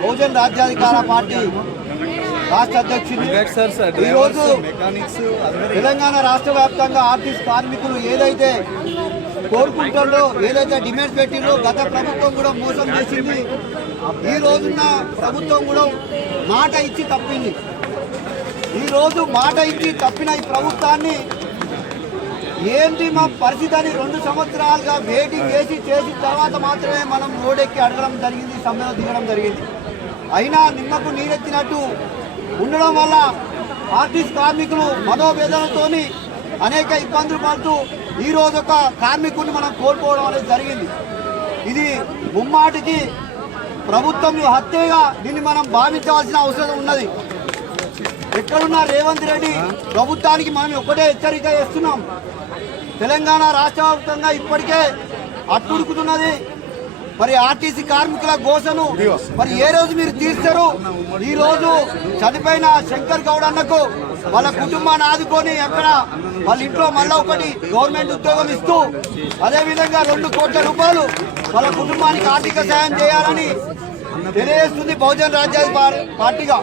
బహుజన్ రాజ్యాధికార పార్టీ రాష్ట్ర అధ్యక్షుడు ఈరోజు తెలంగాణ రాష్ట్ర వ్యాప్తంగా ఆర్టీసీ కార్మికులు ఏదైతే కోరుకుంటారో, ఏదైతే డిమాండ్స్ పెట్టిందో గత ప్రభుత్వం కూడా మోసం చేసింది. ఈ రోజున్న ప్రభుత్వం కూడా మాట ఇచ్చి తప్పింది. ఈరోజు మాట ఇచ్చి తప్పిన ఈ ప్రభుత్వాన్ని ఏంటి మా పరిస్థితి అని 2 సంవత్సరాలుగా వెయిటింగ్ చేసిన తర్వాత మాత్రమే మనం రోడ్డెక్కి అడగడం జరిగింది, సమ్మెలో దిగడం జరిగింది. అయినా నిమ్మకు నీరెత్తినట్టు ఉండడం వల్ల ఆర్టీసీ కార్మికులు మనోవేదనతో అనేక ఇబ్బందులు పడుతూ ఈరోజు ఒక కార్మికుడిని మనం కోల్పోవడం అనేది జరిగింది. ఇది ముమ్మాటికి ప్రభుత్వం హత్యగా దీన్ని మనం భావించవలసిన అవసరం ఉన్నది. ఎక్కడున్న రేవంత్ రెడ్డి ప్రభుత్వానికి మనం ఒకటే హెచ్చరిక చేస్తున్నాం. తెలంగాణ రాష్ట్ర వ్యాప్తంగా ఇప్పటికే అట్టుడుకుతున్నది. మరి ఆర్టీసీ కార్మికుల గోసను మరి ఏ రోజు మీరు తీర్చారు? ఈ రోజు చనిపోయిన శంకర్ గౌడ్ అన్నకు వాళ్ళ కుటుంబాన్ని ఆదుకొని అక్కడ వాళ్ళ ఇంట్లో మళ్ళా ఒకటి గవర్నమెంట్ ఉద్యోగం ఇస్తూ అదేవిధంగా 2 కోట్ల రూపాయలు వాళ్ళ కుటుంబానికి ఆర్థిక సాయం చేయాలని తెలియజేస్తుంది బహుజన్ రాజ్యాధికార పార్టీగా.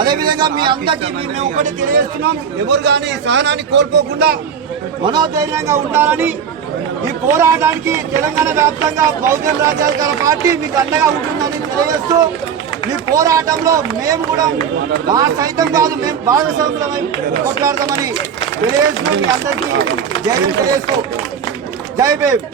అదేవిధంగా మీ అందరికీ మేము ఒకటి తెలియజేస్తున్నాం, ఎవరు కానీ సహనాన్ని కోల్పోకుండా మనోధైర్యంగా ఉండాలని. ఈ పోరాటానికి తెలంగాణ వ్యాప్తంగా బహుజన్ రాజ్యాధికార పార్టీ మీకు అండగా ఉంటుందని తెలియజేస్తూ, ఈ పోరాటంలో మేము కూడా మా సైతం కాదు మేము భాగస్వాములమై కొట్లాడతామని తెలియజేస్తూ మీ అందరికీ జై తెలియజేస్తూ జై భీమ్.